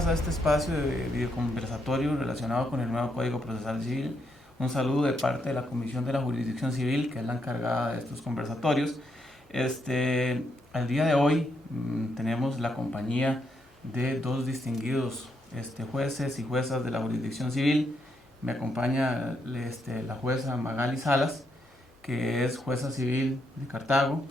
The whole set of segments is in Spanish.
más a este espacio de videoconversatorio relacionado con el nuevo Código Procesal Civil. Un saludo de parte de la Comisión de la Jurisdicción Civil, que es la encargada de estos conversatorios. Al día de hoy tenemos la compañía de dos distinguidos jueces y juezas de la jurisdicción civil. Me acompaña la jueza Magali Salas, que es jueza civil de Cartago,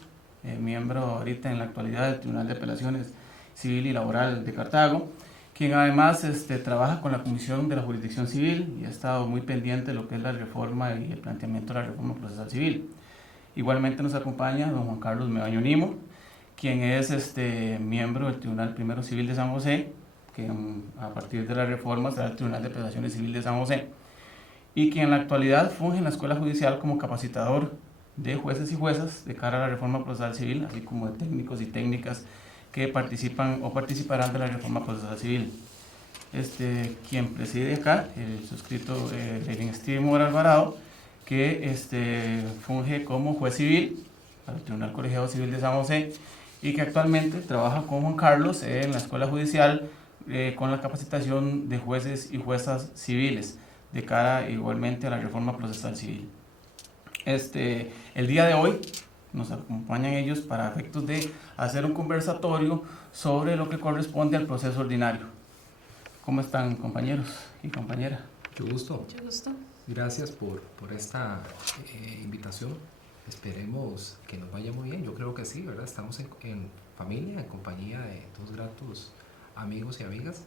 miembro ahorita en la actualidad del Tribunal de Apelaciones Civil y Laboral de Cartago, quien además trabaja con la Comisión de la Jurisdicción Civil y ha estado muy pendiente de lo que es la reforma y el planteamiento de la reforma procesal civil. Igualmente nos acompaña don Juan Carlos Mebaño Nimo, quien es miembro del Tribunal Primero Civil de San José, que a partir de la reforma será el Tribunal de Apelaciones Civil de San José, y quien en la actualidad funge en la Escuela Judicial como capacitador de jueces y juezas de cara a la reforma procesal civil, así como de técnicos y técnicas que participan o participarán de la reforma procesal civil. Quien preside acá, el suscrito Lenin Steve Mora Alvarado, que funge como juez civil para el Tribunal Colegiado Civil de San José y que actualmente trabaja con Juan Carlos en la Escuela Judicial con la capacitación de jueces y juezas civiles de cara igualmente a la reforma procesal civil. El día de hoy nos acompañan ellos para efectos de hacer un conversatorio sobre lo que corresponde al proceso ordinario. ¿Cómo están, compañeros y compañera? Mucho gusto. Mucho gusto. Gracias por esta invitación. Esperemos que nos vaya muy bien. Yo creo que sí, ¿verdad? Estamos en familia, en compañía de dos gratos amigos y amigas,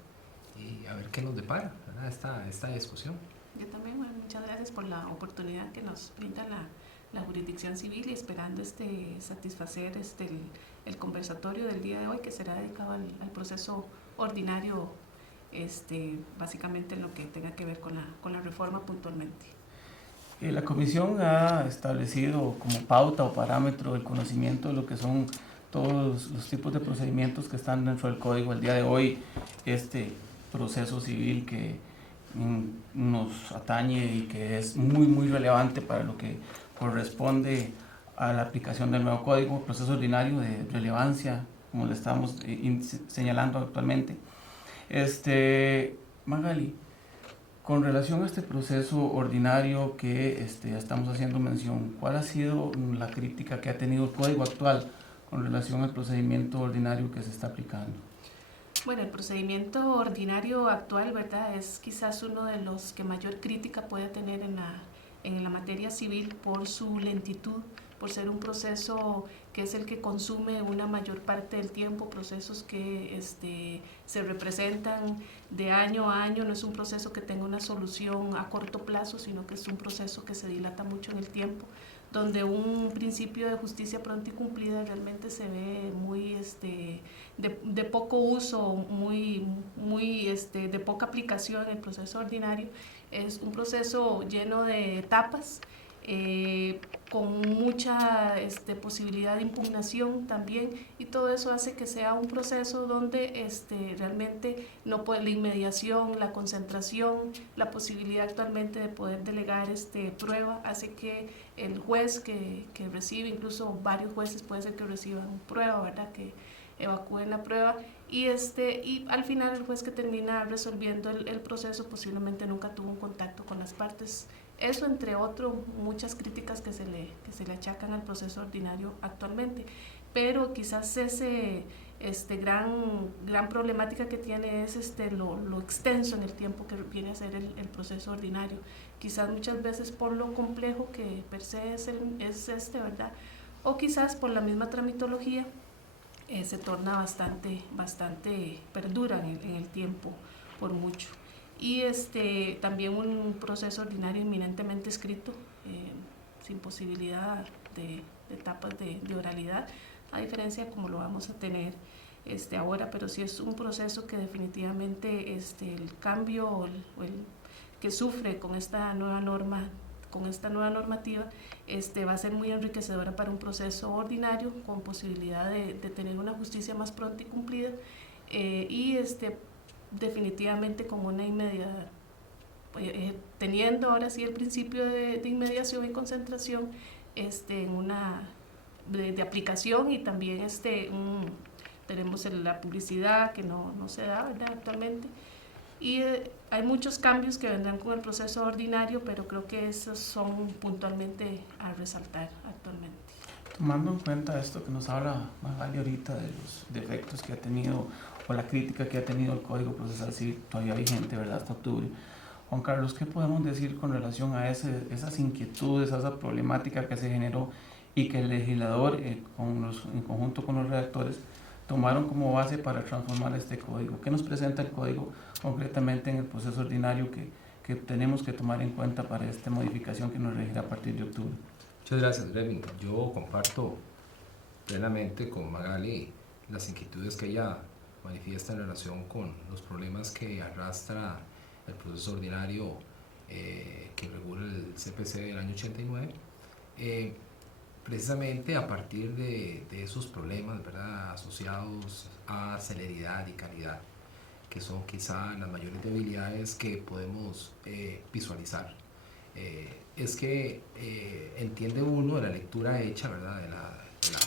y a ver qué nos depara, ¿verdad? esta discusión. Yo también, bueno, muchas gracias por la oportunidad que nos brinda la jurisdicción civil y esperando satisfacer el conversatorio del día de hoy, que será dedicado al proceso ordinario, básicamente en lo que tenga que ver con la reforma puntualmente. La Comisión ha establecido como pauta o parámetro el conocimiento de lo que son todos los tipos de procedimientos que están dentro del Código. El día de hoy, este proceso civil que nos atañe y que es muy relevante para lo que corresponde a la aplicación del nuevo Código, proceso ordinario de relevancia, como le estamos señalando actualmente. Magali, con relación a este proceso ordinario que ya estamos haciendo mención, ¿cuál ha sido la crítica que ha tenido el Código actual con relación al procedimiento ordinario que se está aplicando? Bueno, el procedimiento ordinario actual, ¿verdad?, es quizás uno de los que mayor crítica puede tener en la materia civil por su lentitud, por ser un proceso que es el que consume una mayor parte del tiempo, procesos que se representan de año a año. No es un proceso que tenga una solución a corto plazo, sino que es un proceso que se dilata mucho en el tiempo, donde un principio de justicia pronta y cumplida realmente se ve muy de poco uso, muy de poca aplicación en el proceso ordinario. Es un proceso lleno de etapas, con mucha posibilidad de impugnación también, y todo eso hace que sea un proceso donde realmente no puede, la inmediación, la concentración, la posibilidad actualmente de poder delegar prueba, hace que el juez que recibe, incluso varios jueces puede ser que reciban prueba, ¿verdad?, que evacúen la prueba, y al final el juez que termina resolviendo el proceso posiblemente nunca tuvo un contacto con las partes. Eso, entre otros, muchas críticas que se le achacan al proceso ordinario actualmente, pero quizás gran problemática que tiene es lo extenso en el tiempo que viene a ser el proceso ordinario, quizás muchas veces por lo complejo que per se es ¿verdad?, o quizás por la misma tramitología se torna bastante perdura en el tiempo por mucho. Y también un proceso ordinario inminentemente escrito, sin posibilidad de etapas de oralidad, a diferencia como lo vamos a tener ahora, pero sí es un proceso que definitivamente el cambio o el que sufre con esta nueva norma, con esta nueva normativa, va a ser muy enriquecedora para un proceso ordinario con posibilidad de tener una justicia más pronta y cumplida, y definitivamente con una inmediata, teniendo ahora sí el principio de inmediación y concentración en una de aplicación, y también tenemos la publicidad que no se da, ¿verdad? Actualmente. Y hay muchos cambios que vendrán con el proceso ordinario, pero creo que esos son puntualmente a resaltar actualmente. Tomando en cuenta esto que nos habla Magali ahorita de los defectos que ha tenido o la crítica que ha tenido el Código Procesal Civil todavía vigente, ¿verdad?, hasta octubre. Juan Carlos, ¿qué podemos decir con relación a esas inquietudes, a esa problemática que se generó y que el legislador, en conjunto con los redactores, tomaron como base para transformar este código? ¿Qué nos presenta el código concretamente en el proceso ordinario que tenemos que tomar en cuenta para esta modificación que nos regirá a partir de octubre? Muchas gracias, Levin. Yo comparto plenamente con Magali las inquietudes que ella manifiesta en relación con los problemas que arrastra el proceso ordinario que regula el CPC del año 89. Precisamente a partir de esos problemas, ¿verdad?, asociados a celeridad y calidad, que son quizá las mayores debilidades que podemos visualizar. Es que entiende uno de la lectura hecha, ¿verdad?, de la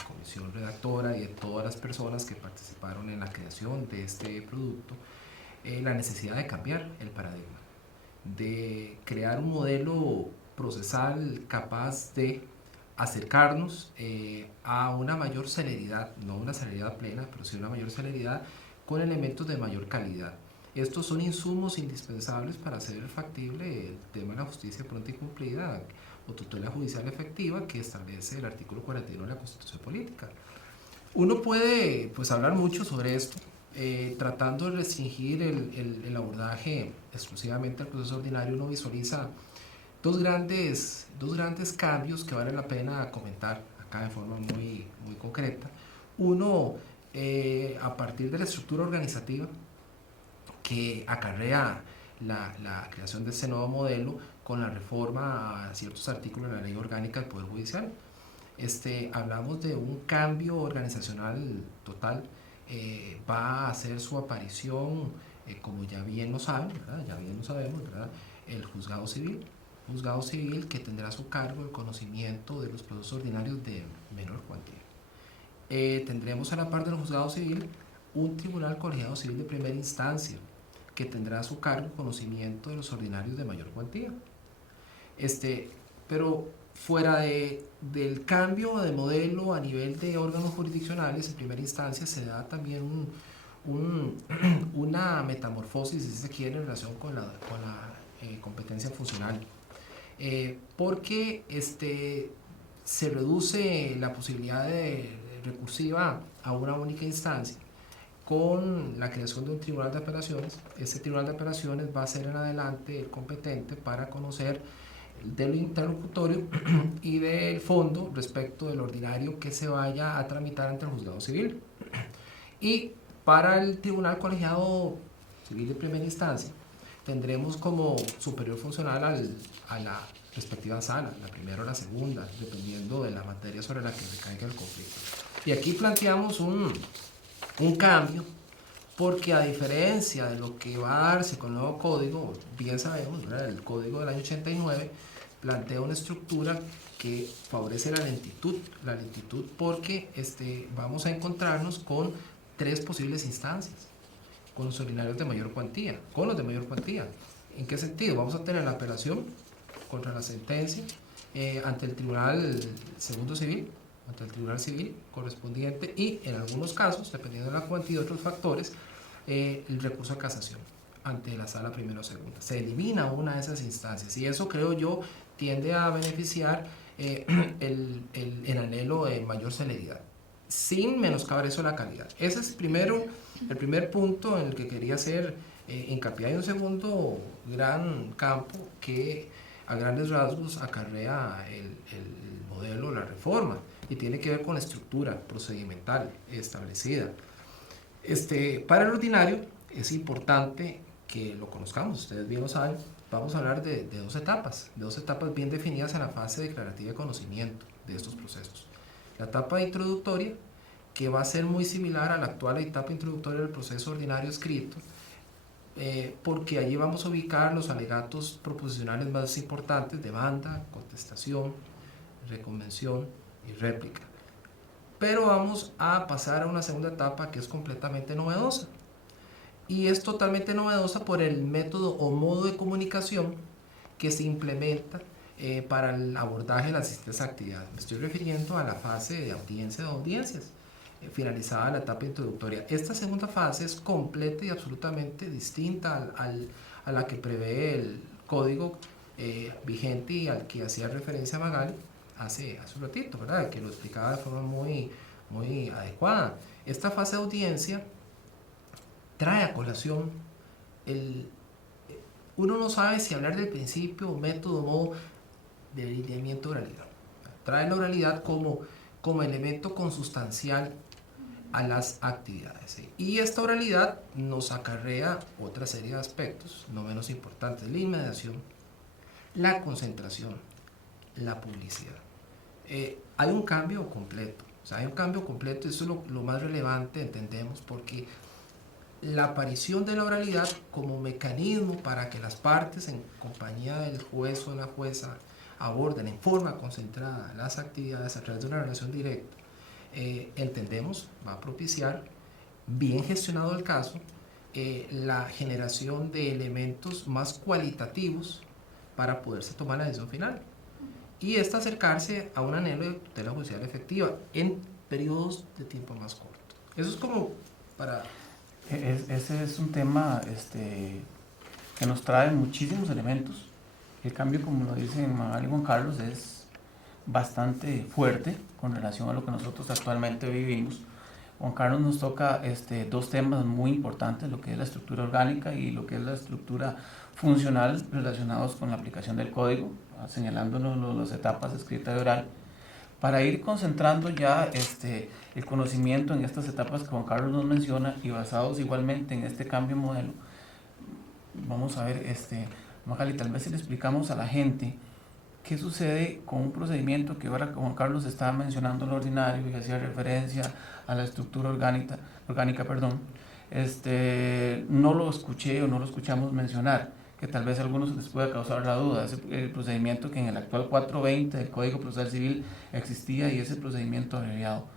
comisión redactora y de todas las personas que participaron en la creación de este producto, la necesidad de cambiar el paradigma, de crear un modelo procesal capaz de acercarnos a una mayor celeridad, no una celeridad plena, pero sí una mayor celeridad con elementos de mayor calidad. Estos son insumos indispensables para hacer factible el tema de la justicia pronta y cumplida o tutela judicial efectiva que establece el artículo 41 de la Constitución Política. Uno puede hablar mucho sobre esto, tratando de restringir el abordaje exclusivamente al proceso ordinario. Uno visualiza dos grandes cambios que vale la pena comentar acá de forma muy concreta. Uno, a partir de la estructura organizativa que acarrea la creación de este nuevo modelo con la reforma a ciertos artículos de la Ley Orgánica del Poder Judicial. Hablamos de un cambio organizacional total. Va a hacer su aparición, como ya bien lo saben, ¿verdad?, ya bien lo sabemos, ¿verdad?, el juzgado civil que tendrá a su cargo el conocimiento de los procesos ordinarios de menor cuantía. Tendremos a la par del juzgado civil un tribunal colegiado civil de primera instancia que tendrá a su cargo conocimiento de los ordinarios de mayor cuantía. Pero fuera del cambio de modelo a nivel de órganos jurisdiccionales, en primera instancia se da también una metamorfosis, si se quiere, en relación con la competencia funcional, porque se reduce la posibilidad recursiva a una única instancia con la creación de un tribunal de apelaciones. Este tribunal de apelaciones va a ser en adelante el competente para conocer del interlocutorio y del fondo respecto del ordinario que se vaya a tramitar ante el juzgado civil. Y para el tribunal colegiado civil de primera instancia tendremos como superior funcional a la respectiva sala, la primera o la segunda, dependiendo de la materia sobre la que recaiga el conflicto. Y aquí planteamos un cambio, porque a diferencia de lo que va a darse con el nuevo código, bien sabemos, ¿verdad?, el código del año 89 plantea una estructura que favorece la lentitud porque vamos a encontrarnos con tres posibles instancias, con los ordinarios de mayor cuantía, con los de mayor cuantía. ¿En qué sentido? Vamos a tener la apelación contra la sentencia ante el Tribunal Segundo Civil, ante el Tribunal Civil correspondiente, y en algunos casos, dependiendo de la cuantía de otros factores, el recurso a casación ante la sala primera o segunda. Se elimina una de esas instancias y eso, creo yo, tiende a beneficiar el anhelo de mayor celeridad, sin menoscabar eso la calidad. Ese es el primer punto en el que quería hacer hincapié. Hay un segundo gran campo que a grandes rasgos acarrea el modelo, la reforma, y tiene que ver con la estructura procedimental establecida. Para el ordinario es importante que lo conozcamos, ustedes bien lo saben. Vamos a hablar de dos etapas bien definidas en la fase declarativa de conocimiento de estos procesos. La etapa introductoria, que va a ser muy similar a la actual etapa introductoria del proceso ordinario escrito, porque allí vamos a ubicar los alegatos proposicionales más importantes: demanda, contestación, reconvención y réplica. pero vamos a pasar a una segunda etapa que es completamente novedosa. Y es totalmente novedosa por el método o modo de comunicación que se implementa para el abordaje de las distintas actividades. Me estoy refiriendo a la fase de audiencia de audiencias, finalizada la etapa introductoria. Esta segunda fase es completa y absolutamente distinta a la que prevé el código vigente y al que hacía referencia Magali hace un ratito, ¿verdad? Que lo explicaba de forma muy adecuada. Esta fase de audiencia trae a colación uno no sabe si hablar del principio, método, modo de lineamiento de oralidad. Trae la oralidad como elemento consustancial a las actividades, ¿sí? Y esta oralidad nos acarrea otra serie de aspectos no menos importantes: la inmediación, la concentración, la publicidad. Hay un cambio completo, o sea, hay un cambio completo, y eso es lo más relevante, entendemos, porque la aparición de la oralidad como mecanismo para que las partes, en compañía del juez o la jueza, aborden en forma concentrada las actividades a través de una relación directa, entendemos, va a propiciar, bien gestionado el caso, la generación de elementos más cualitativos para poderse tomar la decisión final. Y acercarse a un anhelo de tutela judicial efectiva en periodos de tiempo más cortos. Eso es como para... Ese es un tema que nos trae muchísimos elementos. El cambio, como lo dicen Magali y Juan Carlos, es bastante fuerte con relación a lo que nosotros actualmente vivimos. Juan Carlos nos toca dos temas muy importantes, lo que es la estructura orgánica y lo que es la estructura funcional relacionados con la aplicación del código, señalándonos las etapas escrita y oral, para ir concentrando ya el conocimiento en estas etapas que Juan Carlos nos menciona y basados igualmente en este cambio de modelo. Vamos a ver, Magali, tal vez si le explicamos a la gente qué sucede con un procedimiento que ahora Juan Carlos estaba mencionando, lo ordinario, y hacía referencia a la estructura orgánica, no lo escuché o no lo escuchamos mencionar, que tal vez a algunos les pueda causar la duda. Ese procedimiento que en el actual 420 del Código Procesal Civil existía, y ese procedimiento abreviado.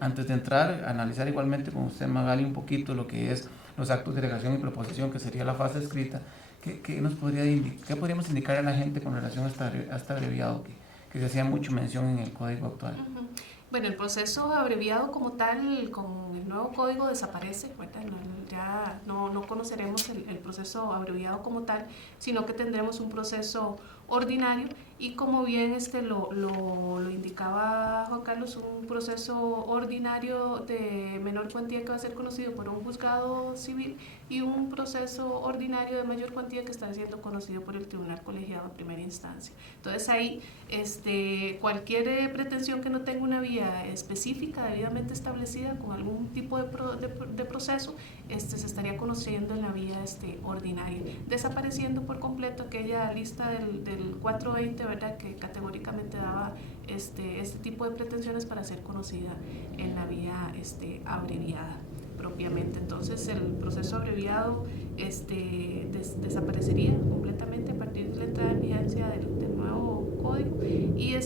Antes de entrar a analizar igualmente con usted, Magali, un poquito lo que es los actos de delegación y proposición, que sería la fase escrita, ¿qué podríamos indicar a la gente con relación a este abreviado que se hacía mucho mención en el código actual? Bueno, el proceso abreviado como tal, con el nuevo código, desaparece, ¿verdad? Ya no conoceremos el proceso abreviado como tal, sino que tendremos un proceso ordinario, y como bien lo indicaba Juan Carlos, un proceso ordinario de menor cuantía que va a ser conocido por un juzgado civil, y un proceso ordinario de mayor cuantía que está siendo conocido por el tribunal colegiado de primera instancia. Entonces ahí cualquier pretensión que no tenga una vía específica debidamente establecida con algún tipo de proceso, se estaría conociendo en la vía ordinaria, desapareciendo por completo aquella lista del 420, ¿verdad?, que categóricamente daba este tipo de pretensiones para ser conocida en la vía abreviada propiamente. Entonces el proceso abreviado desaparecería completamente a partir de la entrada en vigencia del nuevo código, y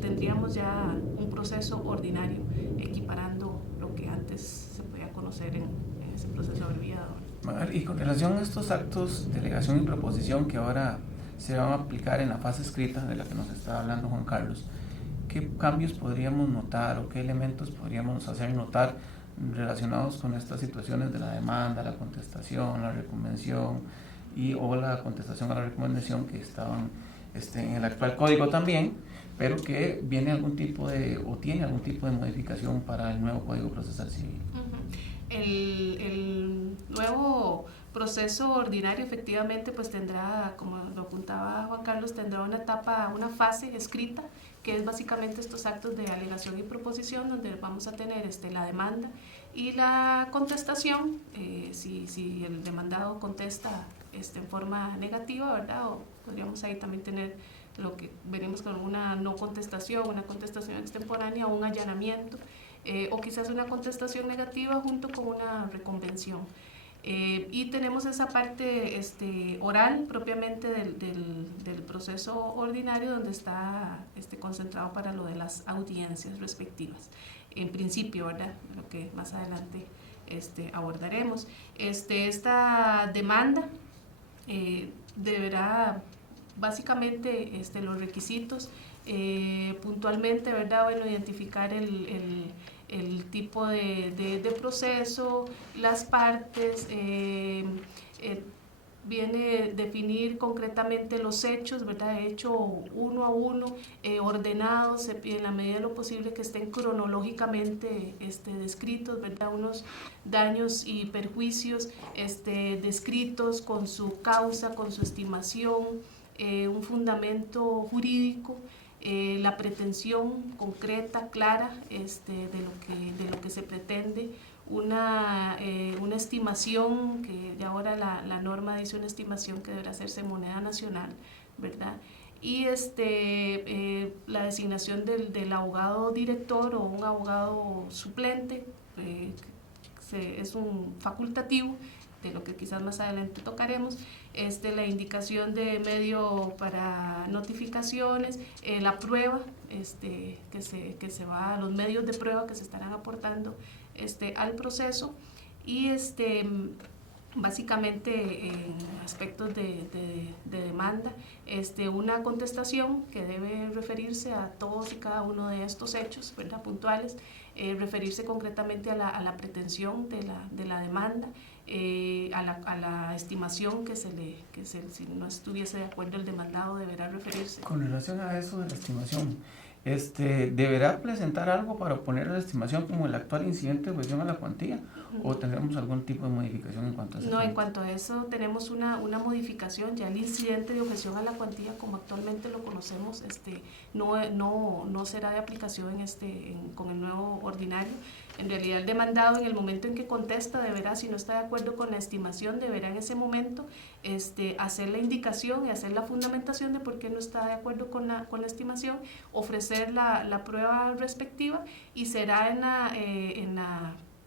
tendríamos ya un proceso ordinario equiparando lo que antes se podía conocer en ese proceso abreviado. Y con relación a estos actos de delegación y proposición que ahora se van a aplicar en la fase escrita de la que nos está hablando Juan Carlos, ¿qué cambios podríamos notar o qué elementos podríamos hacer notar relacionados con estas situaciones de la demanda, la contestación, la reconvención o la contestación a la recomendación, que estaban en el actual código también, pero que tiene algún tipo de modificación para el nuevo Código Procesal Civil? El nuevo proceso ordinario efectivamente pues tendrá, como lo apuntaba Juan Carlos, tendrá una fase escrita, que es básicamente estos actos de alegación y proposición, donde vamos a tener la demanda y la contestación, si el demandado contesta en forma negativa, ¿verdad? O podríamos ahí también tener lo que venimos con una no contestación, una contestación extemporánea o un allanamiento, o quizás una contestación negativa junto con una reconvención. Y tenemos esa parte oral propiamente del proceso ordinario, donde está concentrado para lo de las audiencias respectivas. En principio, ¿verdad? Lo que más adelante abordaremos. Esta demanda deberá, básicamente, los requisitos, puntualmente, ¿verdad? Bueno, identificar el tipo de proceso, las partes, viene definir concretamente los hechos, ¿verdad? Hecho uno a uno, ordenados, en la medida de lo posible que estén cronológicamente descritos, ¿verdad? Unos daños y perjuicios descritos con su causa, con su estimación, un fundamento jurídico, la pretensión concreta, clara, de lo que se pretende, una estimación, que ya ahora la norma dice una estimación que deberá hacerse en moneda nacional, ¿verdad? Y la designación del abogado director o un abogado suplente, es un facultativo, de lo que quizás más adelante tocaremos, la indicación de medio para notificaciones, la prueba, que se va, los medios de prueba que se estarán aportando al proceso, y básicamente en aspectos de demanda, una contestación que debe referirse a todos y cada uno de estos hechos, ¿verdad? Puntuales, referirse concretamente a la pretensión de la demanda, a la estimación si no estuviese de acuerdo el demandado deberá referirse. Con relación a eso de la estimación, ¿deberá presentar algo para oponer a la estimación como el actual incidente de objeción a la cuantía? ¿O tendremos algún tipo de modificación en cuanto a eso? No, en cuanto a eso tenemos una modificación. Ya el incidente de objeción a la cuantía, como actualmente lo conocemos, no será de aplicación con el nuevo ordinario. En realidad el demandado, en el momento en que contesta, deberá, si no está de acuerdo con la estimación, deberá en ese momento hacer la indicación y hacer la fundamentación de por qué no está de acuerdo con la estimación, ofrecer la prueba respectiva, y será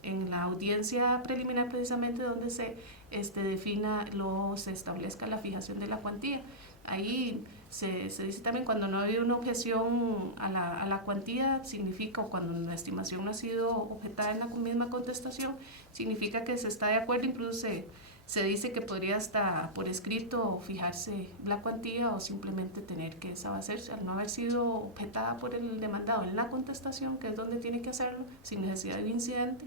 en la audiencia preliminar precisamente donde se se establezca la fijación de la cuantía. Ahí se dice también, cuando no ha habido una objeción a la cuantía, significa, o cuando la estimación no ha sido objetada en la misma contestación, significa que se está de acuerdo. Incluso se dice que podría hasta por escrito fijarse la cuantía, o simplemente tener que desabacerse al no haber sido objetada por el demandado en la contestación, que es donde tiene que hacerlo, sin necesidad de un incidente.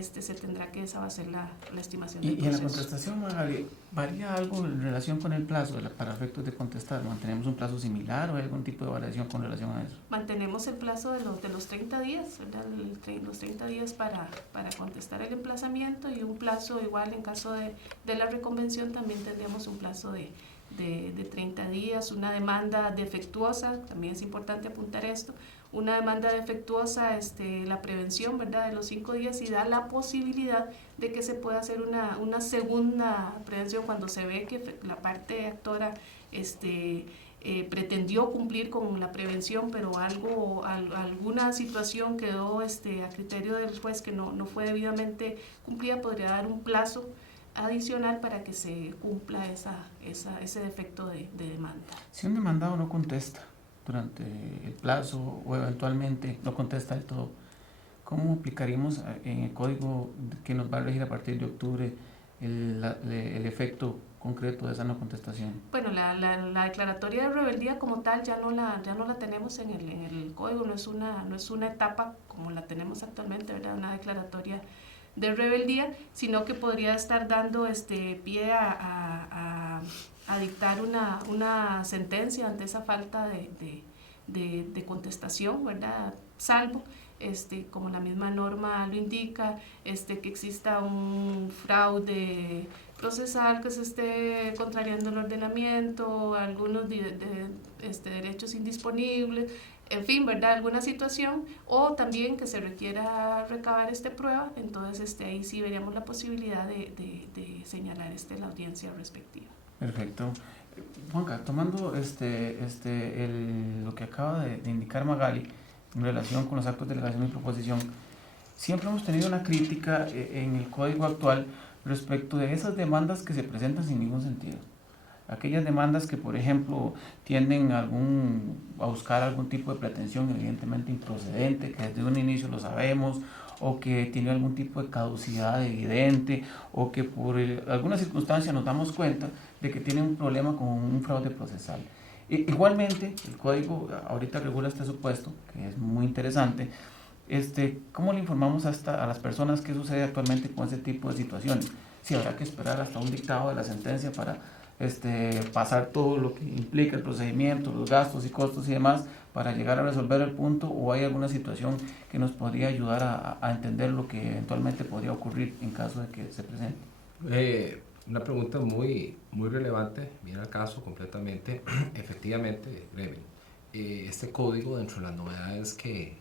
Se tendrá que desabacer la estimación del proceso. ¿Y en la contestación, Magali, varía algo en relación con el plazo para efectos de contestar? ¿Mantenemos un plazo similar o hay algún tipo de variación con relación a eso? Mantenemos el plazo de los 30 días, ¿verdad? Los 30 días para contestar el emplazamiento, y un plazo igual en caso de la reconvención. También tendríamos un plazo de 30 días. Una demanda defectuosa, también es importante apuntar esto, una demanda defectuosa, la prevención, ¿verdad?, de los 5 días, y da la posibilidad de que se pueda hacer una segunda prevención cuando se ve que la parte actora pretendió cumplir con la prevención, pero alguna situación quedó a criterio del juez que no fue debidamente cumplida. Podría dar un plazo adicional para que se cumpla ese defecto de demanda. Si un demandado no contesta durante el plazo, o eventualmente no contesta del todo, ¿cómo aplicaríamos en el código que nos va a regir a partir de octubre el efecto concreto de esa no contestación? Bueno, la declaratoria de rebeldía como tal ya no la tenemos en el código. No es una etapa como la tenemos actualmente, ¿verdad?, una declaratoria de rebeldía, sino que podría estar dando pie a dictar una sentencia ante esa falta de contestación, ¿verdad?, salvo como la misma norma lo indica, que exista un fraude procesal, que se esté contrariando el ordenamiento, algunos derechos indisponibles, en fin, ¿verdad?, alguna situación, o también que se requiera recabar prueba. Entonces ahí sí veríamos la posibilidad de señalar la audiencia respectiva. Perfecto. Juanca, tomando lo que acaba de indicar Magali en relación con los actos de delegación y proposición, siempre hemos tenido una crítica en el código actual respecto de esas demandas que se presentan sin ningún sentido. Aquellas demandas que, por ejemplo, tienden a buscar algún tipo de pretensión evidentemente improcedente, que desde un inicio lo sabemos, o que tiene algún tipo de caducidad evidente, o que por alguna circunstancia nos damos cuenta de que tiene un problema con un fraude procesal. Igualmente, el código ahorita regula este supuesto, que es muy interesante. ¿Cómo le informamos a las personas qué sucede actualmente con ese tipo de situaciones? Si habrá que esperar hasta un dictado de la sentencia para pasar todo lo que implica el procedimiento, los gastos y costos y demás, para llegar a resolver el punto, o hay alguna situación que nos podría ayudar a entender lo que eventualmente podría ocurrir en caso de que se presente. Una pregunta muy, muy relevante, viene al caso completamente. Efectivamente, este código, dentro de las novedades que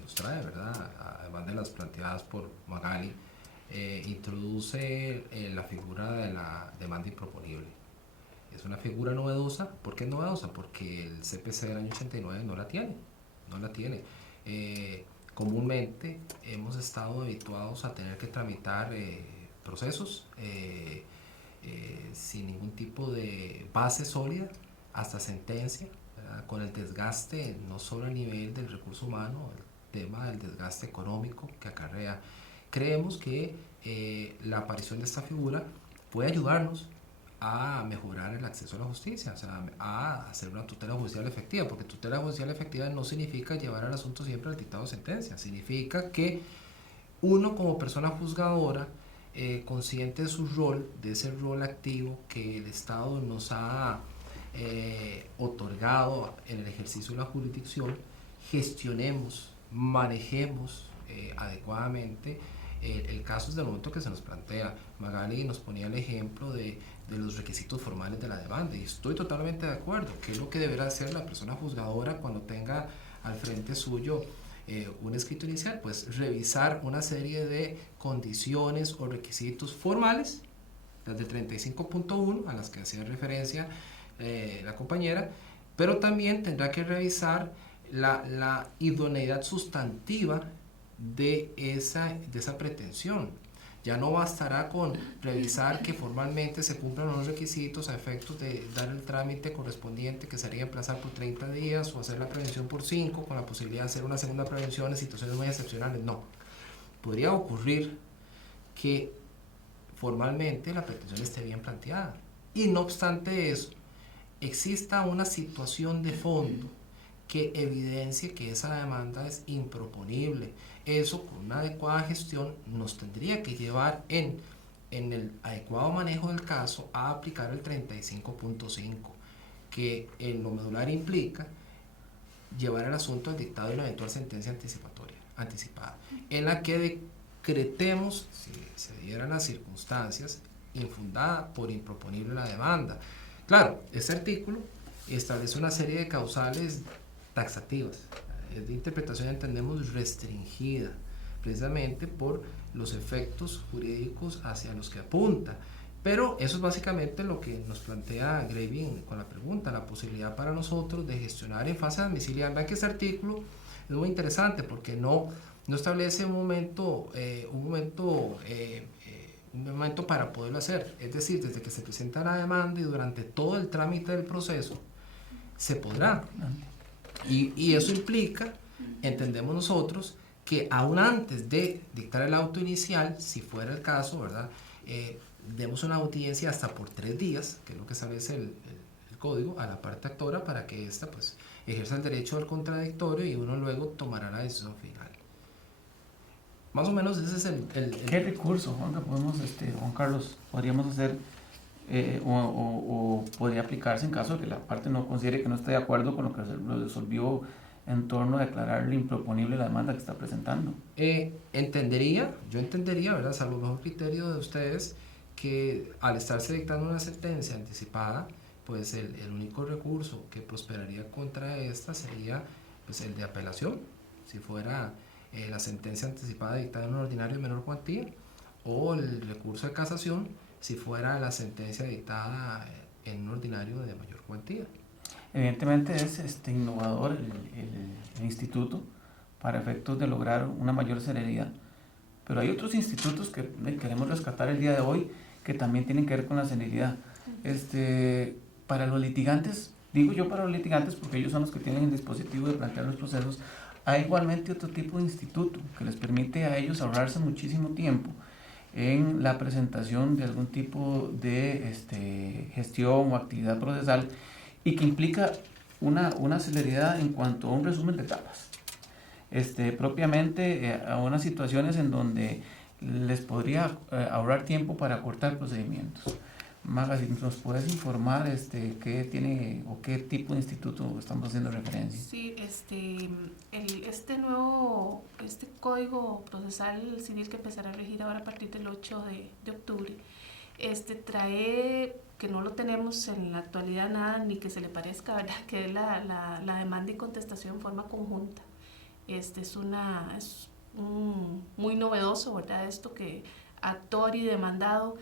nos trae, ¿verdad? Además de las planteadas por Magali, introduce la figura de la demanda improponible. Es una figura novedosa. ¿Por qué es novedosa? Porque el CPC del año 89 no la tiene. No la tiene. Comúnmente hemos estado habituados a tener que tramitar procesos sin ningún tipo de base sólida hasta sentencia, ¿verdad? Con el desgaste no solo a nivel del recurso humano, el tema del desgaste económico que acarrea. Creemos que la aparición de esta figura puede ayudarnos a mejorar el acceso a la justicia, o sea, a hacer una tutela judicial efectiva, porque tutela judicial efectiva no significa llevar el asunto siempre al dictado de sentencia, significa que uno como persona juzgadora, consciente de su rol, de ese rol activo que el Estado nos ha otorgado en el ejercicio de la jurisdicción, gestionemos, manejemos adecuadamente el caso desde el momento que se nos plantea. Magali nos ponía el ejemplo de los requisitos formales de la demanda, y estoy totalmente de acuerdo. ¿Qué es lo que deberá hacer la persona juzgadora cuando tenga al frente suyo un escrito inicial? Pues revisar una serie de condiciones o requisitos formales, las del 35.1 a las que hacía referencia la compañera, pero también tendrá que revisar la idoneidad sustantiva de esa pretensión. Ya no bastará con revisar que formalmente se cumplan los requisitos a efectos de dar el trámite correspondiente, que sería emplazar por 30 días o hacer la prevención por 5, con la posibilidad de hacer una segunda prevención en situaciones muy excepcionales. No. Podría ocurrir que formalmente la pretensión esté bien planteada, y no obstante eso, exista una situación de fondo que evidencie que esa demanda es improponible. Eso, con una adecuada gestión, nos tendría que llevar en el adecuado manejo del caso a aplicar el 35.5, que en lo medular implica llevar el asunto al dictado de una eventual sentencia anticipada, en la que decretemos, si se dieran las circunstancias, infundada por improponible la demanda. Claro, este artículo establece una serie de causales taxativas, es de interpretación, entendemos, restringida, precisamente por los efectos jurídicos hacia los que apunta. Pero eso es básicamente lo que nos plantea Gravin con la pregunta, la posibilidad para nosotros de gestionar en fase admisible. Vean que este artículo es muy interesante porque no establece un momento para poderlo hacer. Es decir, desde que se presenta la demanda y durante todo el trámite del proceso se podrá. Y eso implica, entendemos nosotros, que aún antes de dictar el auto inicial, si fuera el caso, ¿verdad?, demos una audiencia hasta por 3 días, que es lo que establece el código, a la parte actora, para que ésta pues ejerza el derecho al contradictorio y uno luego tomará la decisión final. Más o menos ese es el ¿Qué recurso, Juan Carlos, podríamos hacer o podría aplicarse en caso de que la parte no considere que no esté de acuerdo con lo que lo resolvió en torno a declararle improponible la demanda que está presentando? Yo entendería, ¿verdad?, salvo el mejor criterio de ustedes, que al estarse dictando una sentencia anticipada, pues el único recurso que prosperaría contra esta sería pues el de apelación, si fuera la sentencia anticipada dictada en un ordinario de menor cuantía, o el recurso de casación si fuera la sentencia dictada en un ordinario de mayor cuantía. Evidentemente es innovador el instituto para efectos de lograr una mayor celeridad, Pero hay otros institutos que queremos rescatar el día de hoy que también tienen que ver con la celeridad. Para los litigantes, digo yo para los litigantes porque ellos son los que tienen el dispositivo de plantear los procesos, hay igualmente otro tipo de instituto que les permite a ellos ahorrarse muchísimo tiempo en la presentación de algún tipo de gestión o actividad procesal y que implica una celeridad en cuanto a un resumen de etapas. Propiamente a unas situaciones en donde les podría ahorrar tiempo para acortar procedimientos. Maga, si nos puedes informar qué tiene o qué tipo de instituto estamos haciendo referencia. Sí, este código procesal civil que empezará a regir ahora a partir del 8 de octubre, trae, que no lo tenemos en la actualidad nada, ni que se le parezca, ¿verdad? Que es la demanda y contestación en forma conjunta. Es muy novedoso, ¿verdad? Esto que actor y demandado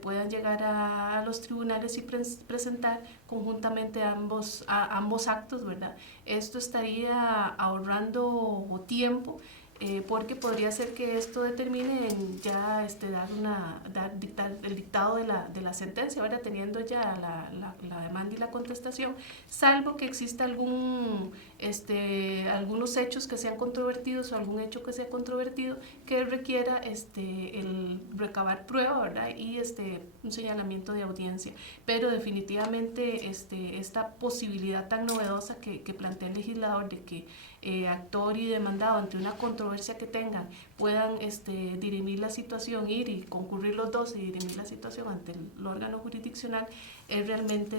puedan llegar a los tribunales y presentar conjuntamente ambos actos, ¿verdad? Esto estaría ahorrando tiempo, porque podría ser que esto determine en ya dictar el dictado de la sentencia, ¿verdad? Teniendo ya la demanda y la contestación, salvo que exista algunos hechos que sean controvertidos o algún hecho que sea controvertido que requiera el recabar prueba, ¿verdad? Y un señalamiento de audiencia. Pero definitivamente esta posibilidad tan novedosa que plantea el legislador de que actor y demandado ante una controversia que tengan puedan dirimir la situación, ir y concurrir los dos y dirimir la situación ante el órgano jurisdiccional, es realmente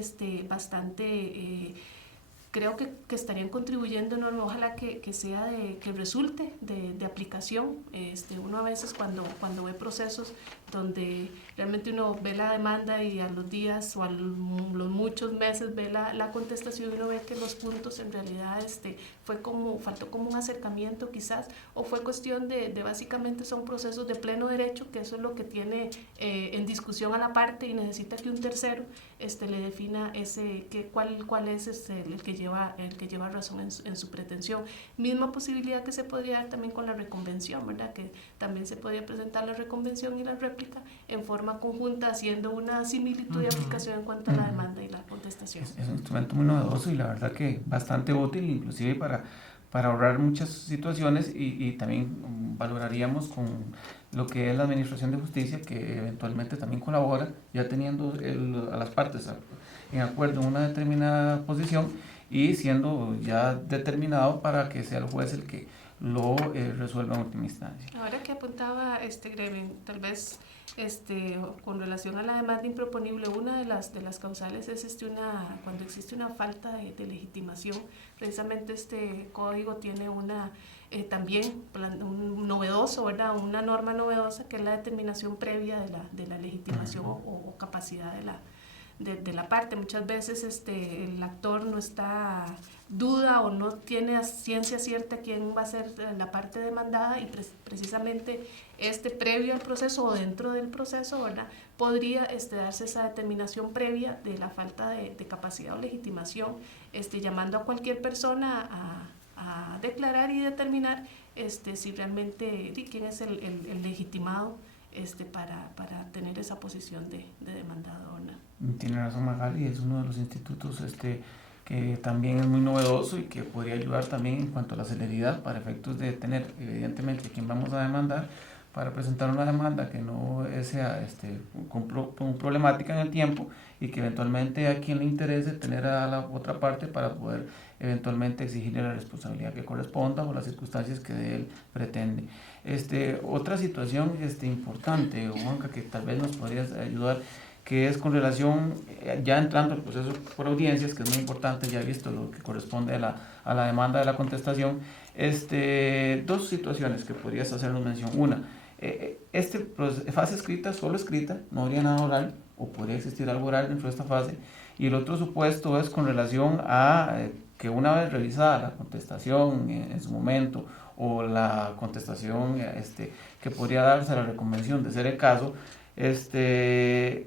bastante creo que estarían contribuyendo enorme. Ojalá que que resulte de aplicación. Uno a veces cuando ve procesos donde realmente uno ve la demanda y a los días o a los muchos meses ve la contestación y uno ve que los puntos en realidad faltó como un acercamiento quizás, o fue cuestión de básicamente son procesos de pleno derecho, que eso es lo que tiene en discusión a la parte y necesita que un tercero le defina cuál es el que lleva razón en su pretensión. Misma posibilidad que se podría dar también con la reconvención, ¿verdad? Que también se podría presentar la reconvención y la réplica en forma conjunta, haciendo una similitud de aplicación en cuanto a la demanda y la contestación. Es un instrumento muy novedoso y la verdad que bastante útil, inclusive para ahorrar muchas situaciones y también valoraríamos con lo que es la Administración de Justicia, que eventualmente también colabora, ya teniendo a las partes en acuerdo en una determinada posición y siendo ya determinado para que sea el juez el que lo resuelva en última instancia. Ahora que apuntaba Greven, tal vez con relación a la demanda improponible, una de las causales es cuando existe una falta de legitimación. Precisamente este código tiene también un novedoso, ¿verdad? Una norma novedosa que es la determinación previa de la legitimación o capacidad de la parte. Muchas veces el actor no duda o no tiene a ciencia cierta quién va a ser la parte demandada, y precisamente previo al proceso o dentro del proceso, ¿verdad? Podría darse esa determinación previa de la falta de capacidad o legitimación, llamando a cualquier persona a declarar y determinar si realmente quién es el legitimado para tener esa posición de demandado, ¿no? Tiene razón Magali, es uno de los institutos que también es muy novedoso y que podría ayudar también en cuanto a la celeridad para efectos de tener evidentemente quién vamos a demandar, para presentar una demanda que no sea con problemática en el tiempo y que eventualmente a quien le interese tener a la otra parte para poder eventualmente exigirle la responsabilidad que corresponda o las circunstancias que de él pretende. Otra situación importante, Juanca, que tal vez nos podrías ayudar, que es con relación, ya entrando al proceso por audiencias, que es muy importante, ya visto lo que corresponde a la demanda de la contestación, dos situaciones que podrías hacernos mención. Una, fase escrita, solo escrita, no habría nada oral, o podría existir algo oral dentro de esta fase, y el otro supuesto es con relación a que una vez revisada la contestación en su momento, o la contestación que podría darse a la reconvención de ser el caso,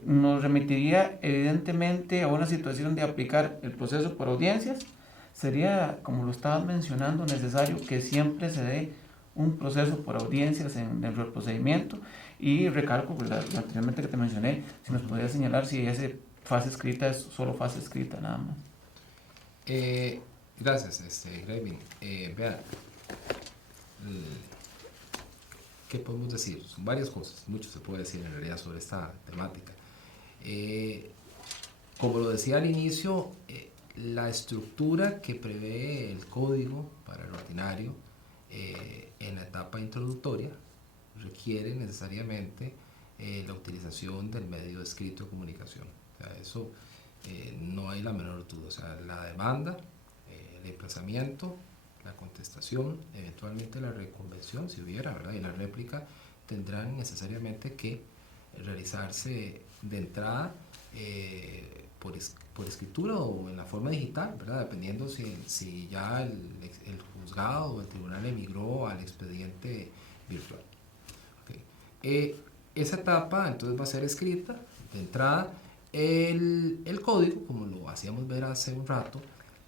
nos remitiría evidentemente a una situación de aplicar el proceso por audiencias. Sería, como lo estabas mencionando, necesario que siempre se dé un proceso por audiencias dentro del procedimiento. Y recalco, pues, anteriormente que te mencioné, si nos podría señalar si esa fase escrita es solo fase escrita nada más. Gracias, Gravin. Vean, ¿qué podemos decir? Son varias cosas, mucho se puede decir en realidad sobre esta temática. Como lo decía al inicio, la estructura que prevé el código para el ordinario en la etapa introductoria requiere necesariamente la utilización del medio escrito de comunicación. O sea, eso no hay la menor duda. O sea, la demanda, el emplazamiento, la contestación, eventualmente la reconvención, si hubiera, ¿verdad? Y la réplica tendrán necesariamente que realizarse de entrada por escritura o en la forma digital, ¿verdad? Dependiendo si ya el juzgado o el tribunal emigró al expediente virtual. Okay. Esa etapa entonces va a ser escrita de entrada. El código, como lo hacíamos ver hace un rato,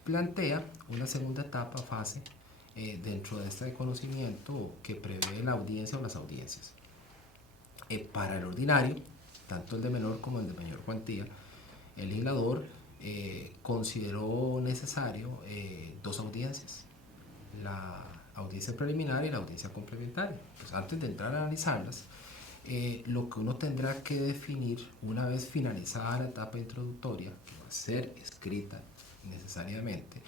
plantea una segunda etapa, fase, dentro de este conocimiento que prevé la audiencia o las audiencias. Para el ordinario, tanto el de menor como el de mayor cuantía, el legislador consideró necesario dos audiencias, la audiencia preliminar y la audiencia complementaria. Pues antes de entrar a analizarlas, lo que uno tendrá que definir una vez finalizada la etapa introductoria, que va a ser escrita necesariamente,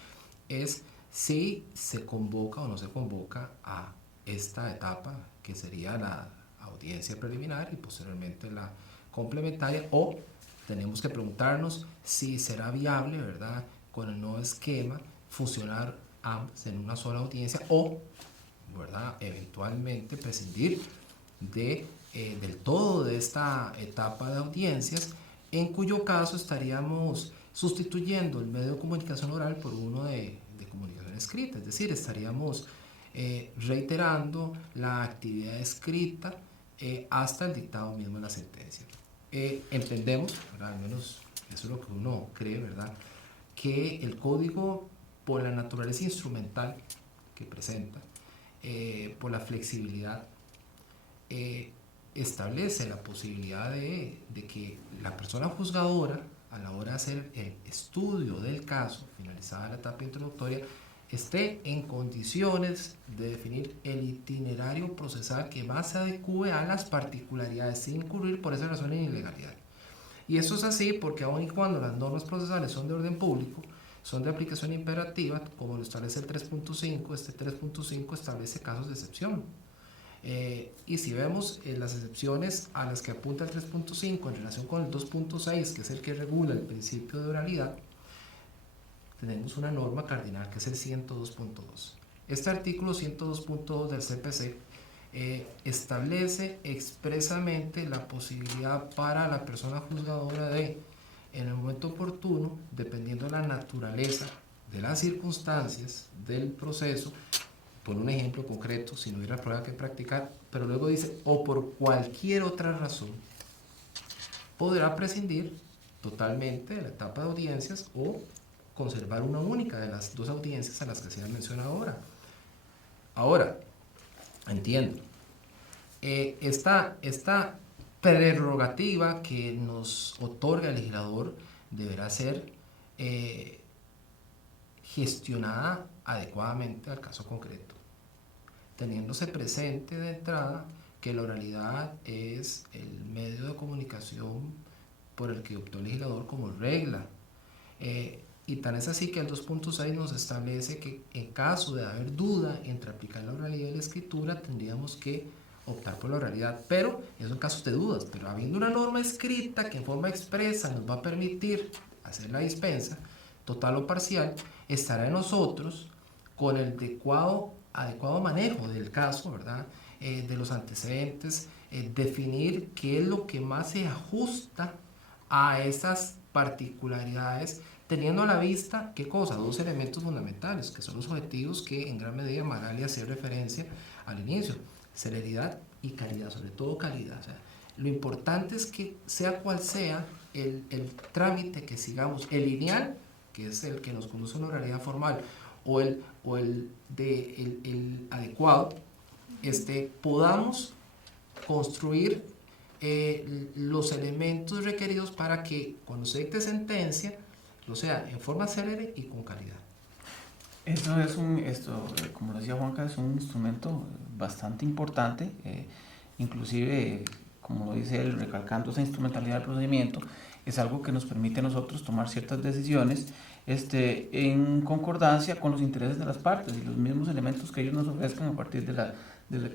es si se convoca o no se convoca a esta etapa, que sería la audiencia preliminar y posteriormente la complementaria, o tenemos que preguntarnos si será viable, ¿verdad?, con el nuevo esquema funcionar ambas en una sola audiencia, o, ¿verdad?, eventualmente prescindir del todo de esta etapa de audiencias, en cuyo caso estaríamos sustituyendo el medio de comunicación oral por uno de comunicación escrita, es decir, estaríamos reiterando la actividad escrita hasta el dictado mismo de la sentencia. Entendemos, ¿verdad?, al menos eso es lo que uno cree, ¿verdad?, que el código, por la naturaleza instrumental que presenta, por la flexibilidad, establece la posibilidad de que la persona juzgadora, a la hora de hacer el estudio del caso, finalizada la etapa introductoria, esté en condiciones de definir el itinerario procesal que más se adecue a las particularidades, sin incurrir por esa razón en ilegalidad. Y eso es así porque aun y cuando las normas procesales son de orden público, son de aplicación imperativa, como lo establece el 3.5, este 3.5 establece casos de excepción. Y si vemos las excepciones a las que apunta el 3.5 en relación con el 2.6, que es el que regula el principio de oralidad, tenemos una norma cardinal que es el 102.2. Este artículo 102.2 del CPC establece expresamente la posibilidad para la persona juzgadora de, en el momento oportuno, dependiendo de la naturaleza de las circunstancias del proceso, por un ejemplo concreto, si no hubiera prueba que practicar, pero luego dice, o por cualquier otra razón, podrá prescindir totalmente de la etapa de audiencias o conservar una única de las dos audiencias a las que se ha mencionado ahora. Ahora, entiendo, esta prerrogativa que nos otorga el legislador deberá ser gestionada adecuadamente al caso concreto, teniéndose presente de entrada que la oralidad es el medio de comunicación por el que optó el legislador como regla. Y tan es así que el 2.6 nos establece que en caso de haber duda entre aplicar la oralidad y la escritura, tendríamos que optar por la oralidad, pero esos son casos de dudas. Pero habiendo una norma escrita que en forma expresa nos va a permitir hacer la dispensa, total o parcial, estará en nosotros, con el adecuado manejo del caso, ¿verdad?, de los antecedentes, definir qué es lo que más se ajusta a esas particularidades, teniendo a la vista, ¿qué cosa? Dos elementos fundamentales, que son los objetivos que en gran medida Magali hacía referencia al inicio: celeridad y calidad, sobre todo calidad. O sea, lo importante es que sea cual sea el trámite que sigamos, el lineal, que es el que nos conduce a una oralidad formal, o el adecuado, podamos construir los elementos requeridos para que cuando se dicte sentencia lo sea en forma célere y con calidad. Eso es como lo decía Juanca, es un instrumento bastante importante, inclusive, como lo dice él, recalcando esa instrumentalidad del procedimiento, es algo que nos permite a nosotros tomar ciertas decisiones en concordancia con los intereses de las partes y los mismos elementos que ellos nos ofrezcan a partir de la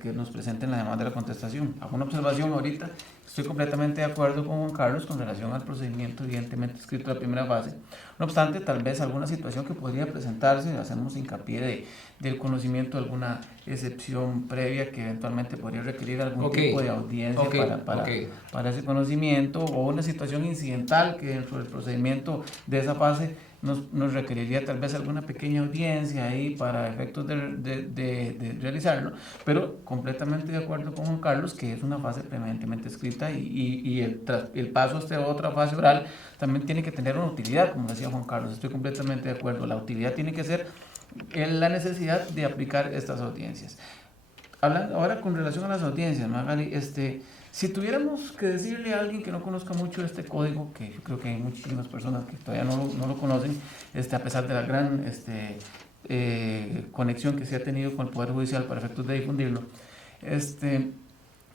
que nos presenten la demanda de la contestación. Hago una observación ahorita, estoy completamente de acuerdo con Juan Carlos con relación al procedimiento evidentemente escrito de la primera fase. No obstante, tal vez alguna situación que podría presentarse, hacemos hincapié del conocimiento de alguna excepción previa que eventualmente podría requerir algún tipo de audiencia para ese conocimiento, o una situación incidental que dentro del procedimiento de esa fase nos requeriría tal vez alguna pequeña audiencia ahí para efectos de realizarlo, pero completamente de acuerdo con Juan Carlos que es una fase previamente escrita y el paso a esta otra fase oral también tiene que tener una utilidad, como decía Juan Carlos, estoy completamente de acuerdo, la utilidad tiene que ser la necesidad de aplicar estas audiencias. Hablando ahora con relación a las audiencias, Magali, si tuviéramos que decirle a alguien que no conozca mucho este código, que yo creo que hay muchísimas personas que todavía no lo conocen, a pesar de la gran conexión que se ha tenido con el Poder Judicial para efectos de difundirlo,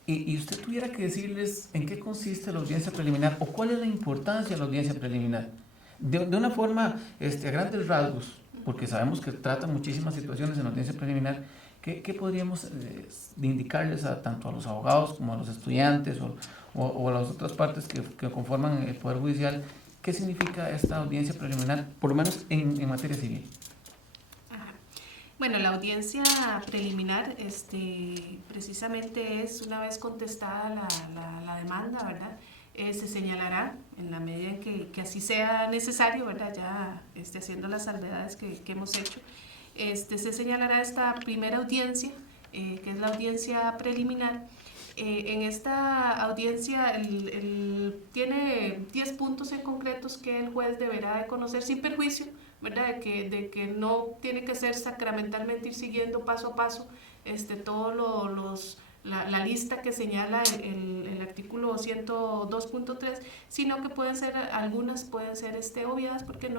y usted tuviera que decirles en qué consiste la audiencia preliminar o cuál es la importancia de la audiencia preliminar, de una forma a grandes rasgos, porque sabemos que trata muchísimas situaciones en la audiencia preliminar. ¿Qué podríamos indicarles tanto a los abogados como a los estudiantes o a las otras partes que conforman el Poder Judicial? ¿Qué significa esta audiencia preliminar, por lo menos en materia civil? Ajá. Bueno, la audiencia preliminar precisamente es una vez contestada la demanda, ¿verdad? Se señalará en la medida en que así sea necesario, ¿verdad? Ya haciendo las salvedades que hemos hecho. Se señalará esta primera audiencia, que es la audiencia preliminar. En esta audiencia tiene 10 puntos en concretos que el juez deberá de conocer sin perjuicio, ¿verdad? De que no tiene que ser sacramentalmente ir siguiendo paso a paso todos la lista que señala el artículo 102.3, sino que algunas pueden ser obviadas porque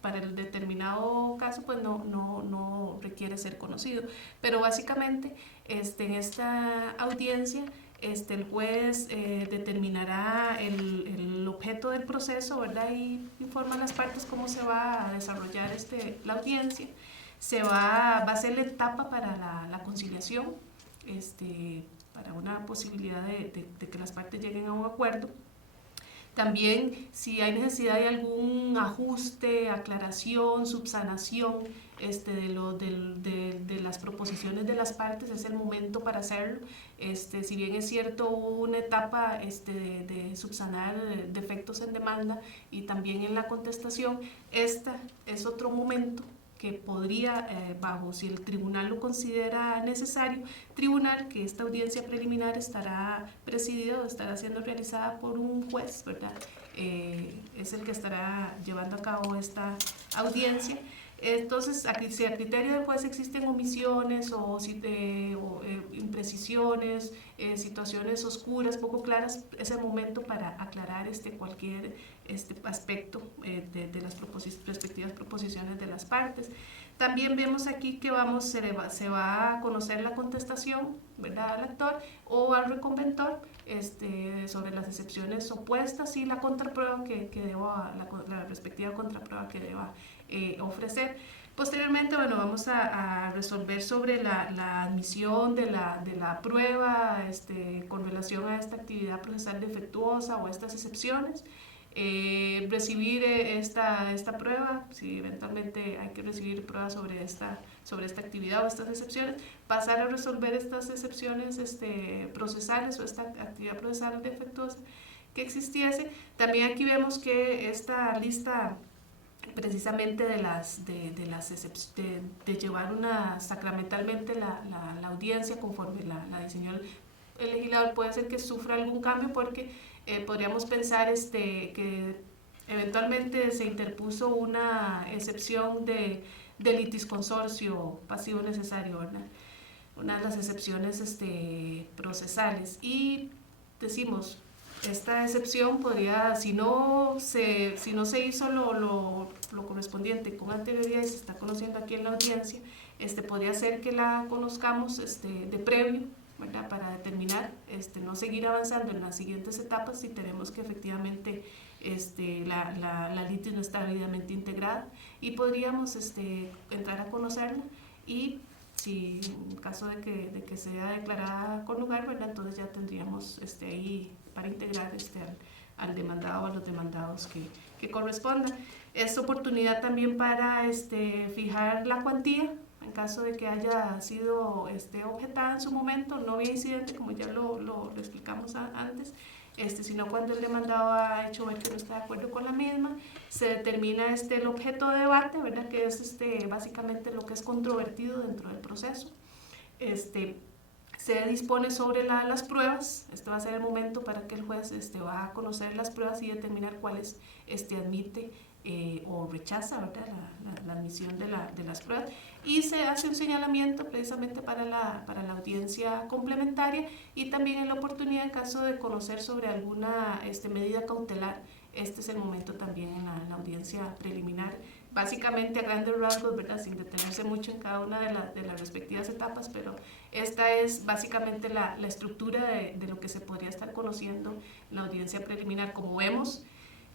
para el determinado caso pues no requiere ser conocido. Pero básicamente en esta audiencia el juez determinará el objeto del proceso, ¿verdad? Y informa a las partes cómo se va a desarrollar la audiencia. Va a ser la etapa para la conciliación, para una posibilidad de que las partes lleguen a un acuerdo. También, si hay necesidad de algún ajuste, aclaración, subsanación de las proposiciones de las partes, es el momento para hacerlo. Si bien es cierto, hubo una etapa de subsanar defectos en demanda y también en la contestación, esta es otro momento que podría, si el tribunal lo considera necesario, tribunal que esta audiencia preliminar estará presidida o estará siendo realizada por un juez, ¿verdad? Es el que estará llevando a cabo esta audiencia. Entonces, si a criterio del juez existen omisiones o imprecisiones, situaciones oscuras, poco claras, es el momento para aclarar cualquier aspecto de las respectivas proposiciones de las partes. También vemos aquí que se va a conocer la contestación, ¿verdad?, al actor o al reconventor sobre las excepciones opuestas y la contraprueba la respectiva contraprueba que deba ofrecer. Posteriormente, vamos a resolver sobre la admisión de la prueba con relación a esta actividad procesal defectuosa o estas excepciones. Recibir esta prueba, si eventualmente hay que recibir pruebas sobre esta actividad o estas excepciones, pasar a resolver estas excepciones procesales o esta actividad procesal defectuosa que existiese. También aquí vemos que esta lista precisamente de llevar sacramentalmente la audiencia conforme la diseñó el legislador, puede ser que sufra algún cambio porque podríamos pensar que eventualmente se interpuso una excepción de litisconsorcio pasivo necesario, ¿verdad? una de las excepciones procesales. Y decimos, esta excepción podría, si no se hizo lo correspondiente con anterioridad y se está conociendo aquí en la audiencia, podría ser que la conozcamos de previo, ¿verdad? Para determinar, no seguir avanzando en las siguientes etapas si tenemos que efectivamente la litis no está debidamente integrada, y podríamos entrar a conocerla, y si en caso de que sea declarada con lugar, ¿verdad? Entonces ya tendríamos ahí para integrar al demandado o a los demandados que corresponda. Es oportunidad también para fijar la cuantía en caso de que haya sido objetada en su momento, no vía incidente, como ya lo explicamos antes, sino cuando el demandado ha hecho ver que no está de acuerdo con la misma. Se determina el objeto de debate, ¿verdad? Que es básicamente lo que es controvertido dentro del proceso. Se dispone sobre las pruebas. Este va a ser el momento para que el juez va a conocer las pruebas y determinar cuáles admite o rechaza, ¿verdad? La admisión de las pruebas, y se hace un señalamiento precisamente para la audiencia complementaria, y también en la oportunidad, en caso de conocer sobre alguna medida cautelar, es el momento también en la audiencia preliminar. Básicamente a grandes rasgos, ¿verdad? Sin detenerse mucho en cada una de las respectivas etapas, pero esta es básicamente la estructura de lo que se podría estar conociendo en la audiencia preliminar. Como vemos,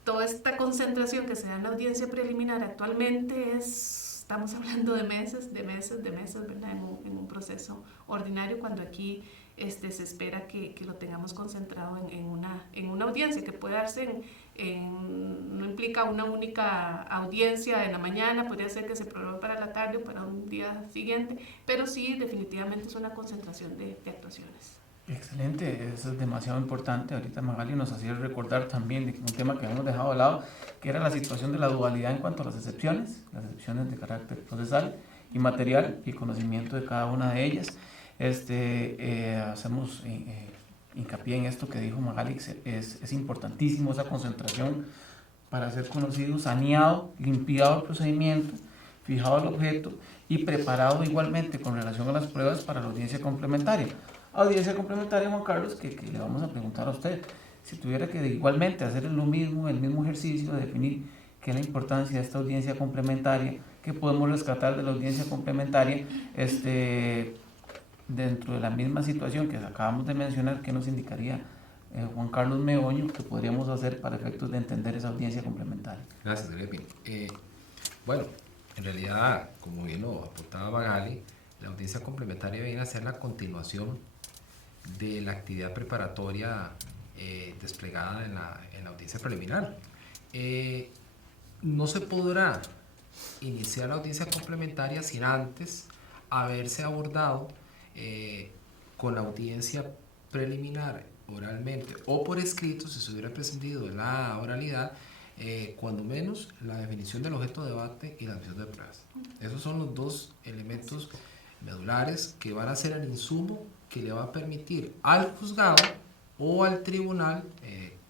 toda esta concentración que se da en la audiencia preliminar actualmente estamos hablando de meses, ¿verdad? En un proceso ordinario, cuando aquí se espera que lo tengamos concentrado en una audiencia que puede darse no implica una única audiencia en la mañana, podría ser que se programe para la tarde o para un día siguiente, pero sí, definitivamente es una concentración de actuaciones. Excelente, eso es demasiado importante. Ahorita Magali nos hacía recordar también de que un tema que habíamos dejado de lado, que era la situación de la dualidad en cuanto a las excepciones de carácter procesal y material, y conocimiento de cada una de ellas. Hacemos hincapié en esto que dijo Magali, es importantísimo esa concentración para ser conocido, saneado, limpiado el procedimiento, fijado el objeto y preparado igualmente con relación a las pruebas para la audiencia complementaria. Audiencia complementaria, Juan Carlos, que le vamos a preguntar a usted, si tuviera que igualmente hacer el mismo ejercicio de definir qué es la importancia de esta audiencia complementaria, qué podemos rescatar de la audiencia complementaria, dentro de la misma situación que acabamos de mencionar, ¿qué nos indicaría Juan Carlos Meoño que podríamos hacer para efectos de entender esa audiencia complementaria? Gracias, Grepi. Bueno, en realidad, como bien lo apuntaba Magali, la audiencia complementaria viene a ser la continuación de la actividad preparatoria desplegada en la audiencia preliminar. No se podrá iniciar la audiencia complementaria sin antes haberse abordado con la audiencia preliminar oralmente o por escrito, si se hubiera prescindido de la oralidad, cuando menos la definición del objeto de debate y la admisión de pruebas. Esos son los dos elementos medulares que van a ser el insumo que le va a permitir al juzgado o al tribunal,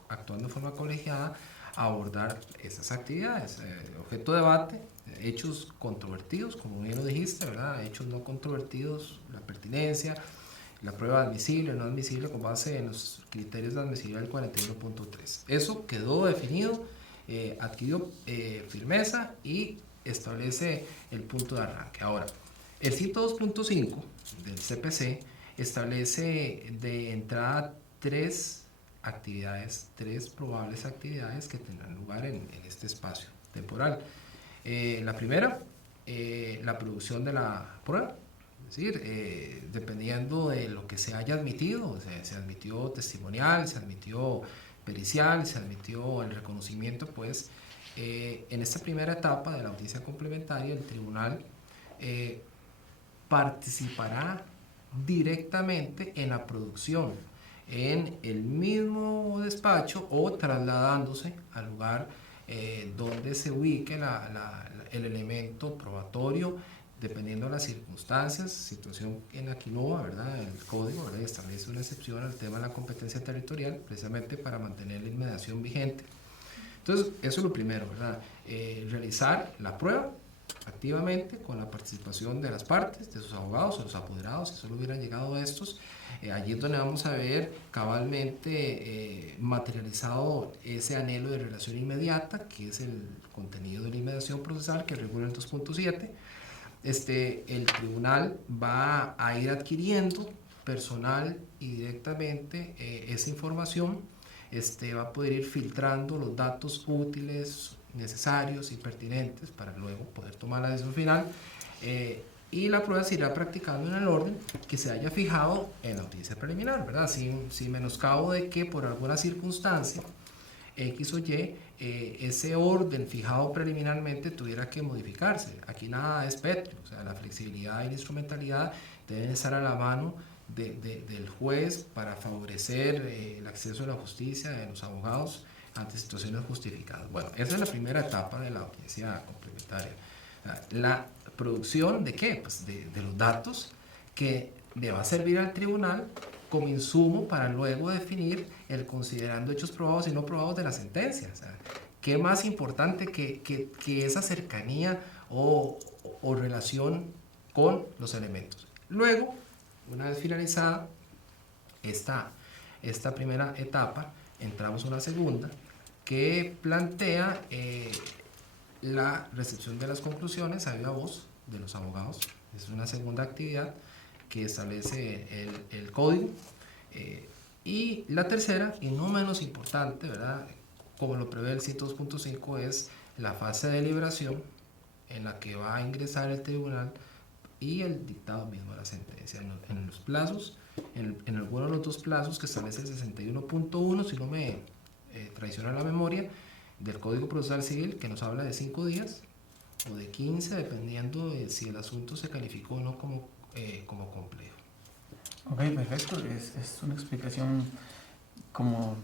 actuando de forma colegiada, abordar esas actividades. Objeto de debate, hechos controvertidos, como bien lo dijiste, ¿verdad? Hechos no controvertidos, la pertinencia, la prueba admisible o no admisible con base en los criterios de admisibilidad del 41.3. Eso quedó definido, adquirió firmeza y establece el punto de arranque. Ahora, el 102.5 del CPC establece de entrada tres probables actividades que tendrán lugar en este espacio temporal. La primera, la producción de la prueba, es decir, dependiendo de lo que se haya admitido, o sea, se admitió testimonial, se admitió pericial, se admitió el reconocimiento, pues en esta primera etapa de la audiencia complementaria el tribunal participará directamente en la producción en el mismo despacho o trasladándose al lugar donde se ubique el elemento probatorio, dependiendo de las circunstancias, situación en la que no va, ¿verdad? El código, ¿verdad? Establece una excepción al tema de la competencia territorial, precisamente para mantener la inmediación vigente. Entonces, eso es lo primero, ¿verdad? Realizar la prueba activamente con la participación de las partes, de sus abogados o los apoderados, si solo hubieran llegado a estos. Allí es donde vamos a ver cabalmente materializado ese anhelo de relación inmediata, que es el contenido de la inmediación procesal que regula el 2.7. El tribunal va a ir adquiriendo personal y directamente esa información, va a poder ir filtrando los datos útiles, necesarios y pertinentes para luego poder tomar la decisión final, y la prueba se irá practicando en el orden que se haya fijado en la audiencia preliminar, ¿verdad? Sin menoscabo de que por alguna circunstancia X o Y, ese orden fijado preliminarmente tuviera que modificarse. Aquí nada es pétreo, o sea, la flexibilidad y la instrumentalidad deben estar a la mano del juez para favorecer el acceso a la justicia de los abogados ante situaciones justificadas. Bueno, esa es la primera etapa de la audiencia complementaria. La producción de ¿qué? Pues de los datos que le va a servir al tribunal como insumo para luego definir el considerando hechos probados y no probados de la sentencia. O sea, ¿qué más importante que esa cercanía o relación con los elementos? Luego, una vez finalizada esta primera etapa, entramos a una segunda que plantea la recepción de las conclusiones a viva voz de los abogados. Es una segunda actividad que establece el código. Y la tercera, y no menos importante, ¿verdad?, como lo prevé el 102.5, es la fase de deliberación en la que va a ingresar el tribunal y el dictado mismo de la sentencia en los plazos, en alguno de los dos plazos que establece el 61.1, si no me traiciona la memoria, del Código Procesal Civil, que nos habla de 5 días o de 15, dependiendo de si el asunto se calificó o no como complejo. Ok, perfecto. Es una explicación como...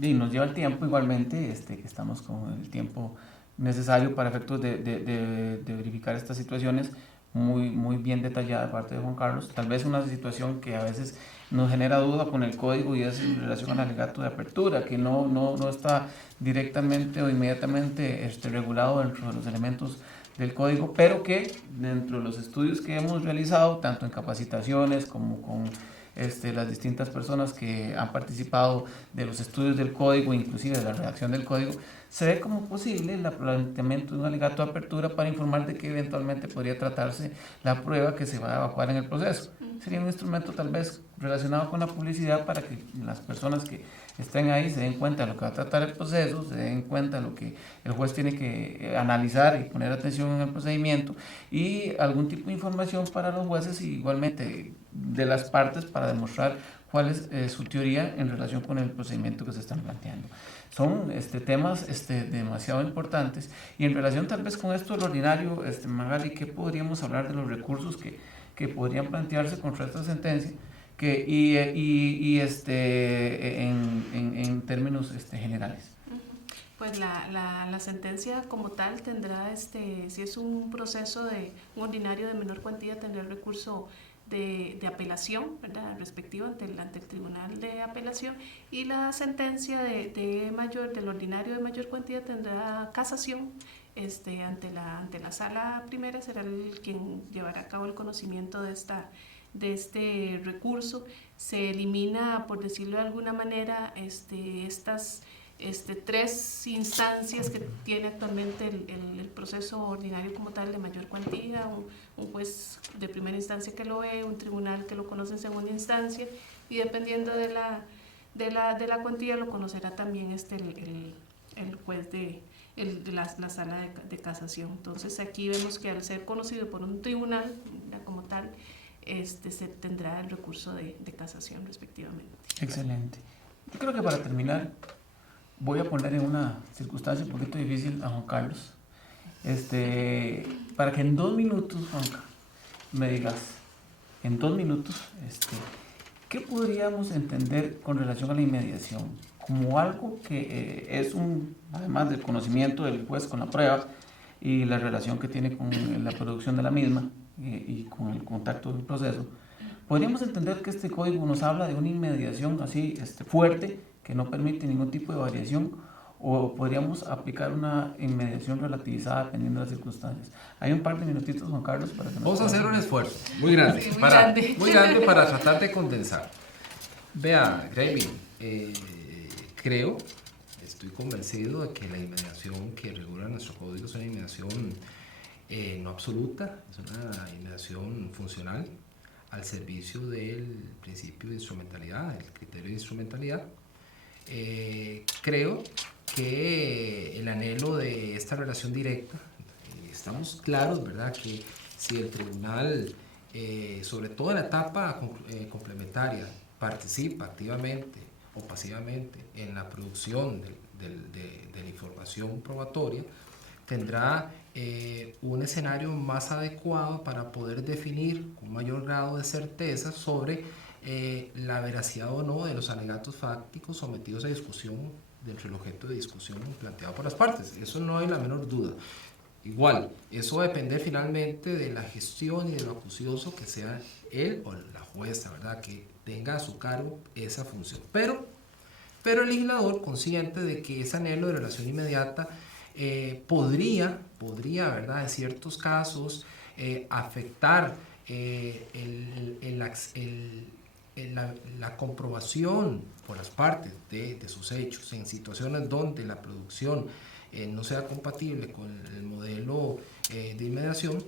Y nos lleva el tiempo igualmente, que estamos con el tiempo necesario para efectos de verificar estas situaciones, muy bien detallada de parte de Juan Carlos. Tal vez una situación que a veces nos genera duda con el código y es en relación al alegato de apertura, que no está directamente o inmediatamente regulado dentro de los elementos del código, pero que dentro de los estudios que hemos realizado, tanto en capacitaciones como con las distintas personas que han participado de los estudios del código, inclusive de la redacción del código, se ve como posible el planteamiento de un alegato de apertura para informar de que eventualmente podría tratarse la prueba que se va a evacuar en el proceso. Sería un instrumento tal vez relacionado con la publicidad para que las personas que estén ahí se den cuenta de lo que va a tratar el proceso, se den cuenta de lo que el juez tiene que analizar y poner atención en el procedimiento, y algún tipo de información para los jueces y igualmente de las partes para demostrar cuál es su teoría en relación con el procedimiento que se están planteando. Son temas demasiado importantes, y en relación tal vez con esto del ordinario, Magali, ¿qué podríamos hablar de los recursos que podrían plantearse contra esta sentencia en términos generales? Pues la sentencia como tal tendrá, si es un proceso de un ordinario de menor cuantía, tendrá el recurso de apelación, ¿verdad?, respectivo ante el tribunal de apelación, y la sentencia del ordinario de mayor cuantía tendrá casación. Ante la sala primera será quien llevará a cabo el conocimiento de este recurso. Se elimina, por decirlo de alguna manera, estas 3 instancias que tiene actualmente el proceso ordinario como tal de mayor cuantía: un juez de primera instancia que lo ve, un tribunal que lo conoce en segunda instancia, y dependiendo de la cuantía lo conocerá también el juez de la sala de casación. Entonces aquí vemos que al ser conocido por un tribunal como tal, se tendrá el recurso de casación respectivamente. Excelente. Yo creo que para terminar voy a poner en una circunstancia un poquito difícil a Juan Carlos, para que en 2 minutos, Juanca, me digas, en 2 minutos, ¿qué podríamos entender con relación a la inmediación? Como algo que además del conocimiento del juez con la prueba y la relación que tiene con la producción de la misma y con el contacto del proceso, podríamos entender que este código nos habla de una inmediación así fuerte, que no permite ningún tipo de variación, o podríamos aplicar una inmediación relativizada dependiendo de las circunstancias. Hay un par de minutitos, Juan Carlos, para que nos Vamos a hacer un esfuerzo muy grande, Sí, muy grande. para tratar de condensar. Vea, Gravy, estoy convencido de que la inmediación que regula nuestro código es una inmediación no absoluta, es una inmediación funcional al servicio del principio de instrumentalidad, del criterio de instrumentalidad. Creo que el anhelo de esta relación directa, estamos claros, ¿verdad?, que si el tribunal, sobre todo en la etapa complementaria, participa activamente o pasivamente en la producción de la información probatoria, tendrá un escenario más adecuado para poder definir con mayor grado de certeza sobre la veracidad o no de los alegatos fácticos sometidos a discusión dentro del objeto de discusión planteado por las partes. Eso no hay la menor duda. Igual, eso va a depender finalmente de la gestión y de lo acucioso que sea él o la jueza, ¿verdad?, que tenga a su cargo esa función. Pero el legislador, consciente de que ese anhelo de relación inmediata podría, ¿verdad?, en ciertos casos afectar la comprobación por las partes de sus hechos en situaciones donde la producción no sea compatible con el modelo de inmediación,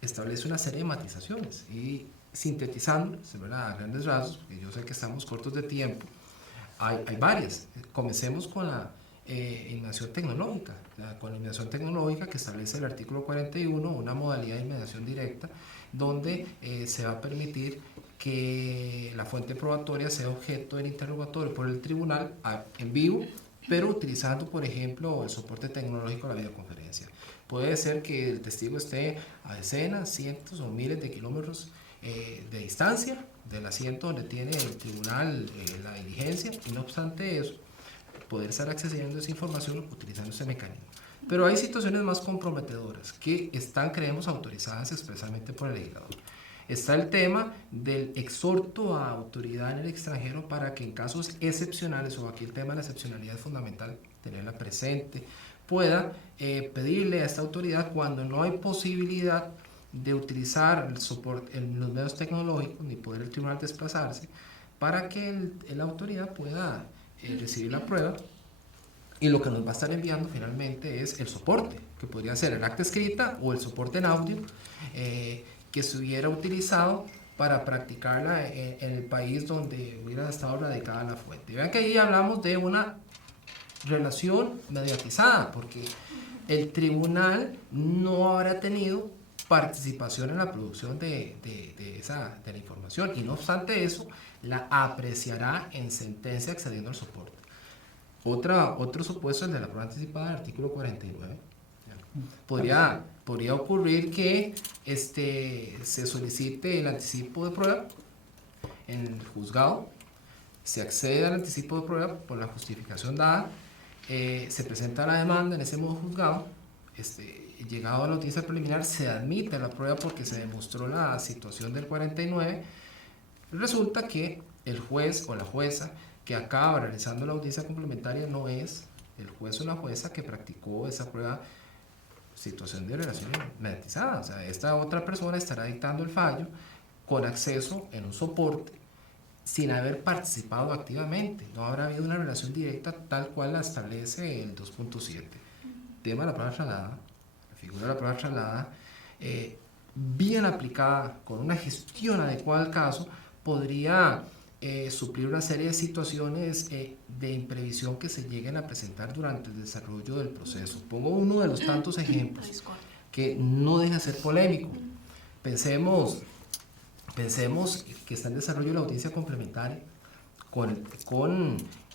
establece una serie de matizaciones y sintetizando, ¿verdad?, a grandes rasgos, porque yo sé que estamos cortos de tiempo, hay varias. Comencemos con la inmediación tecnológica, con la inmediación tecnológica que establece el artículo 41, una modalidad de inmediación directa, donde se va a permitir que la fuente probatoria sea objeto del interrogatorio por el tribunal en vivo, pero utilizando, por ejemplo, el soporte tecnológico de la videoconferencia. Puede ser que el testigo esté a decenas, cientos o miles de kilómetros de distancia del asiento donde tiene el tribunal la diligencia, y no obstante eso, poder estar accediendo a esa información utilizando ese mecanismo. Pero hay situaciones más comprometedoras que están, creemos, autorizadas expresamente por el legislador. Está el tema del exhorto a autoridad en el extranjero para que en casos excepcionales, o aquí el tema de la excepcionalidad es fundamental tenerla presente, pueda pedirle a esta autoridad, cuando no hay posibilidad de utilizar el soporte, los medios tecnológicos, ni poder el tribunal desplazarse, para que la autoridad pueda recibir la prueba, y lo que nos va a estar enviando finalmente es el soporte, que podría ser el acta escrita o el soporte en audio, que se hubiera utilizado para practicarla en el país donde hubiera estado radicada la fuente. Vean que ahí hablamos de una relación mediatizada, porque el tribunal no habrá tenido participación en la producción de la información, y no obstante eso, la apreciará en sentencia accediendo al soporte. Otro supuesto es el de la prueba anticipada del artículo 49. Podría ocurrir que se solicite el anticipo de prueba en el juzgado, se accede al anticipo de prueba por la justificación dada, se presenta la demanda en ese modo juzgado, llegado a la audiencia preliminar se admite la prueba porque se demostró la situación del 49, resulta que el juez o la jueza que acaba realizando la audiencia complementaria no es el juez o la jueza que practicó esa prueba, situación de relación mediatizada. O sea, esta otra persona estará dictando el fallo con acceso en un soporte sin haber participado activamente. No habrá habido una relación directa tal cual la establece el 2.7. Tema de la prueba trasladada, la figura de la prueba trasladada, bien aplicada, con una gestión adecuada del caso, podría suplir una serie de situaciones de imprevisión que se lleguen a presentar durante el desarrollo del proceso. Pongo uno de los tantos ejemplos que no deja de ser polémico. Pensemos que está en desarrollo la audiencia complementaria con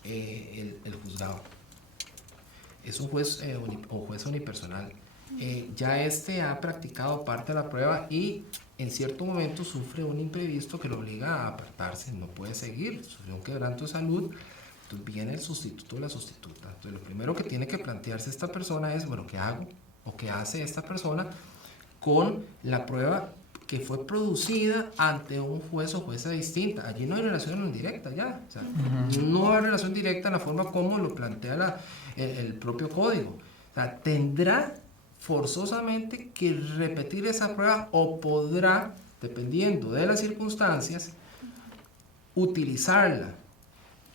el juzgado. Es un juez o juez unipersonal. Ya ha practicado parte de la prueba y en cierto momento sufre un imprevisto que lo obliga a apartarse, no puede seguir, sufrió un quebranto de salud, entonces viene el sustituto o la sustituta. Entonces lo primero que tiene que plantearse esta persona es, bueno, ¿qué hago? ¿O qué hace esta persona con la prueba que fue producida ante un juez o jueza distinta. Allí no hay relación directa ya. O sea, no hay relación directa en la forma como lo plantea el propio código. O sea, tendrá forzosamente que repetir esa prueba o podrá, dependiendo de las circunstancias, utilizarla.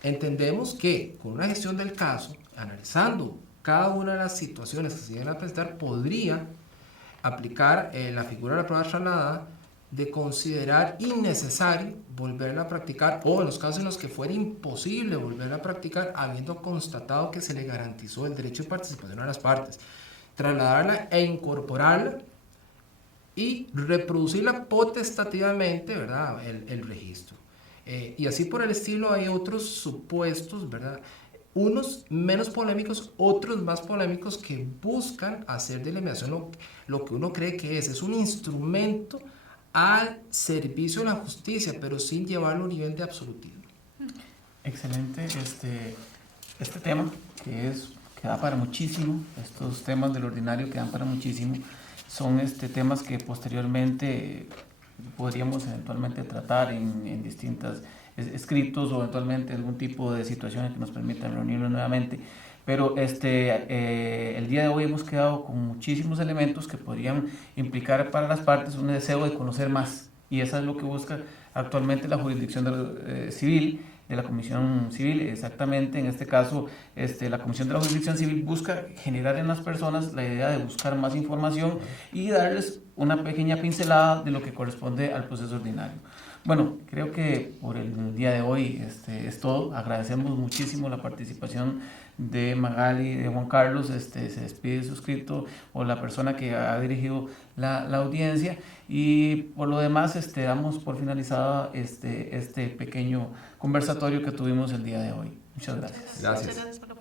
Entendemos que con una gestión del caso, analizando cada una de las situaciones que se llegan a presentar, podría aplicar la figura de la prueba trasladada, de considerar innecesario volverla a practicar, o en los casos en los que fuera imposible volverla a practicar, habiendo constatado que se le garantizó el derecho de participación a las partes, trasladarla e incorporarla y reproducirla potestativamente, ¿verdad? El registro. Y así por el estilo hay otros supuestos, ¿verdad? Unos menos polémicos, otros más polémicos, que buscan hacer de la mediación lo que uno cree que es un instrumento al servicio de la justicia, pero sin llevarlo a un nivel de absolutismo. Excelente este tema, que da para muchísimo. Estos temas del ordinario que dan para muchísimo son temas que posteriormente podríamos eventualmente tratar en distintos escritos, o eventualmente algún tipo de situaciones que nos permitan reunirnos nuevamente. Pero el día de hoy hemos quedado con muchísimos elementos que podrían implicar para las partes un deseo de conocer más, y eso es lo que busca actualmente la jurisdicción civil, de la Comisión Civil. Exactamente, en este caso, la Comisión de la Jurisdicción Civil busca generar en las personas la idea de buscar más información y darles una pequeña pincelada de lo que corresponde al proceso ordinario. Bueno, creo que por el día de hoy es todo. Agradecemos muchísimo la participación de Magali, de Juan Carlos. Se despide suscrito o la persona que ha dirigido la audiencia, y por lo demás damos por finalizada este pequeño conversatorio que tuvimos el día de hoy. Muchas gracias. Gracias. Muchas gracias por la